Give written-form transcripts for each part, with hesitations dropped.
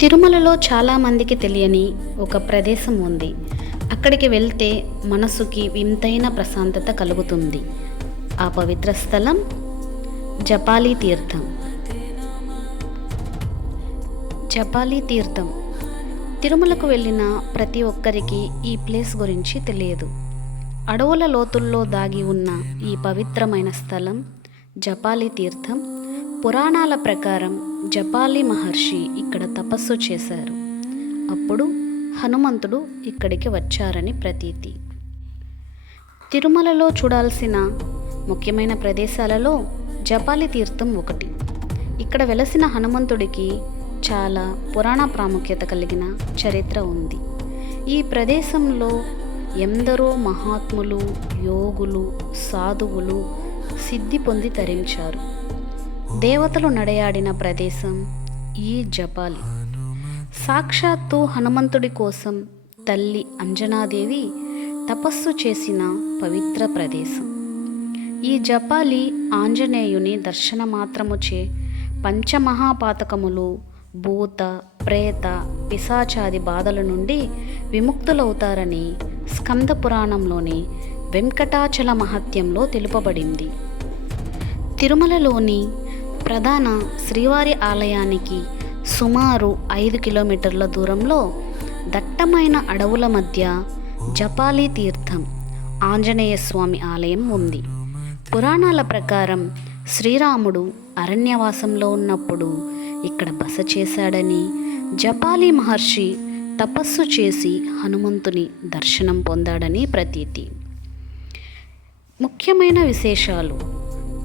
తిరుమలలో చాలామందికి తెలియని ఒక ప్రదేశం ఉంది. అక్కడికి వెళ్తే మనసుకి వింతైన ప్రశాంతత కలుగుతుంది. ఆ పవిత్ర స్థలం జపాలి తీర్థం. జపాలి తీర్థం తిరుమలకు వెళ్ళిన ప్రతి ఒక్కరికి ఈ ప్లేస్ గురించి తెలియదు. అడవుల లోతుల్లో దాగి ఉన్న ఈ పవిత్రమైన స్థలం జపాలి తీర్థం. పురాణాల ప్రకారం జపాలి మహర్షి ఇక్కడ తపస్సు చేశారు. అప్పుడు హనుమంతుడు ఇక్కడికి వచ్చారని ప్రతీతి. తిరుమలలో చూడాల్సిన ముఖ్యమైన ప్రదేశాలలో జపాలి తీర్థం ఒకటి. ఇక్కడ వెలసిన హనుమంతుడికి చాలా పురాణ ప్రాముఖ్యత కలిగిన చరిత్ర ఉంది. ఈ ప్రదేశంలో ఎందరో మహాత్ములు, యోగులు, సాధువులు సిద్ధి పొంది తరించారు. దేవతలు నడయాడిన ప్రదేశం ఈ జపాలి. సాక్షాత్తు హనుమంతుడి కోసం తల్లి అంజనాదేవి తపస్సు చేసిన పవిత్ర ప్రదేశం. ఈ జపాలి ఆంజనేయుని దర్శన మాత్రముచే పంచమహాపాతకములు, భూత, ప్రేత, పిశాచాది బాధల నుండి విముక్తులవుతారని స్కంద పురాణంలోని వెంకటాచల మహత్యంలో తెలుపబడింది. తిరుమలలోని ప్రధాన శ్రీవారి ఆలయానికి సుమారు 5 కిలోమీటర్ల దూరంలో దట్టమైన అడవుల మధ్య జపాలి తీర్థం ఆంజనేయ స్వామి ఆలయం ఉంది. పురాణాల ప్రకారం శ్రీరాముడు అరణ్యవాసంలో ఉన్నప్పుడు ఇక్కడ బస చేశాడని, జపాలి మహర్షి తపస్సు చేసి హనుమంతుని దర్శనం పొందాడని ప్రతీతి. ముఖ్యమైన విశేషాలు: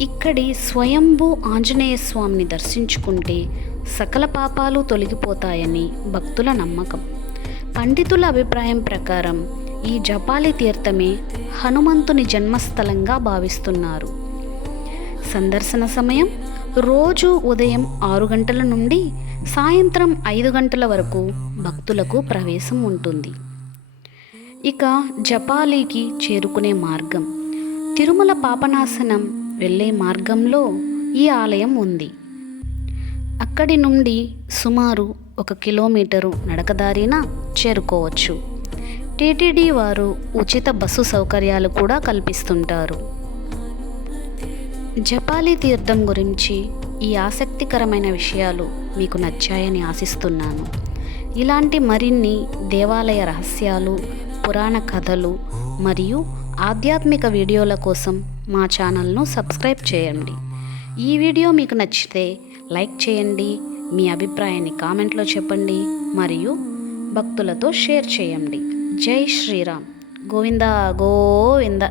ఇక్కడి స్వయంభూ ఆంజనేయ స్వామిని దర్శించుకుంటే సకల పాపాలు తొలగిపోతాయని భక్తుల నమ్మకం. పండితుల అభిప్రాయం ప్రకారం ఈ జపాలి తీర్థమే హనుమంతుని జన్మస్థలంగా భావిస్తున్నారు. సందర్శన సమయం రోజు ఉదయం 6 గంటల నుండి సాయంత్రం 5 గంటల వరకు భక్తులకు ప్రవేశం ఉంటుంది. ఇక జపాలికి చేరుకునే మార్గం: తిరుమల పాపనాశనం వెళ్ళే మార్గంలో ఈ ఆలయం ఉంది. అక్కడి నుండి సుమారు 1 కిలోమీటరు నడకదారిన చేరుకోవచ్చు. టీటీడీ వారు ఉచిత బస్సు సౌకర్యాలు కూడా కల్పిస్తుంటారు. జపాలి తీర్థం గురించి ఈ ఆసక్తికరమైన విషయాలు మీకు నచ్చాయని ఆశిస్తున్నాను. ఇలాంటి మరిన్ని దేవాలయ రహస్యాలు, పురాణ కథలు మరియు ఆధ్యాత్మిక వీడియోల కోసం మా ఛానల్ను సబ్స్క్రైబ్ చేయండి. ఈ వీడియో మీకు నచ్చితే లైక్ చేయండి, మీ అభిప్రాయాన్ని కామెంట్లో చెప్పండి మరియు భక్తులతో షేర్ చేయండి. జై శ్రీరామ్. గోవిందా గోవింద.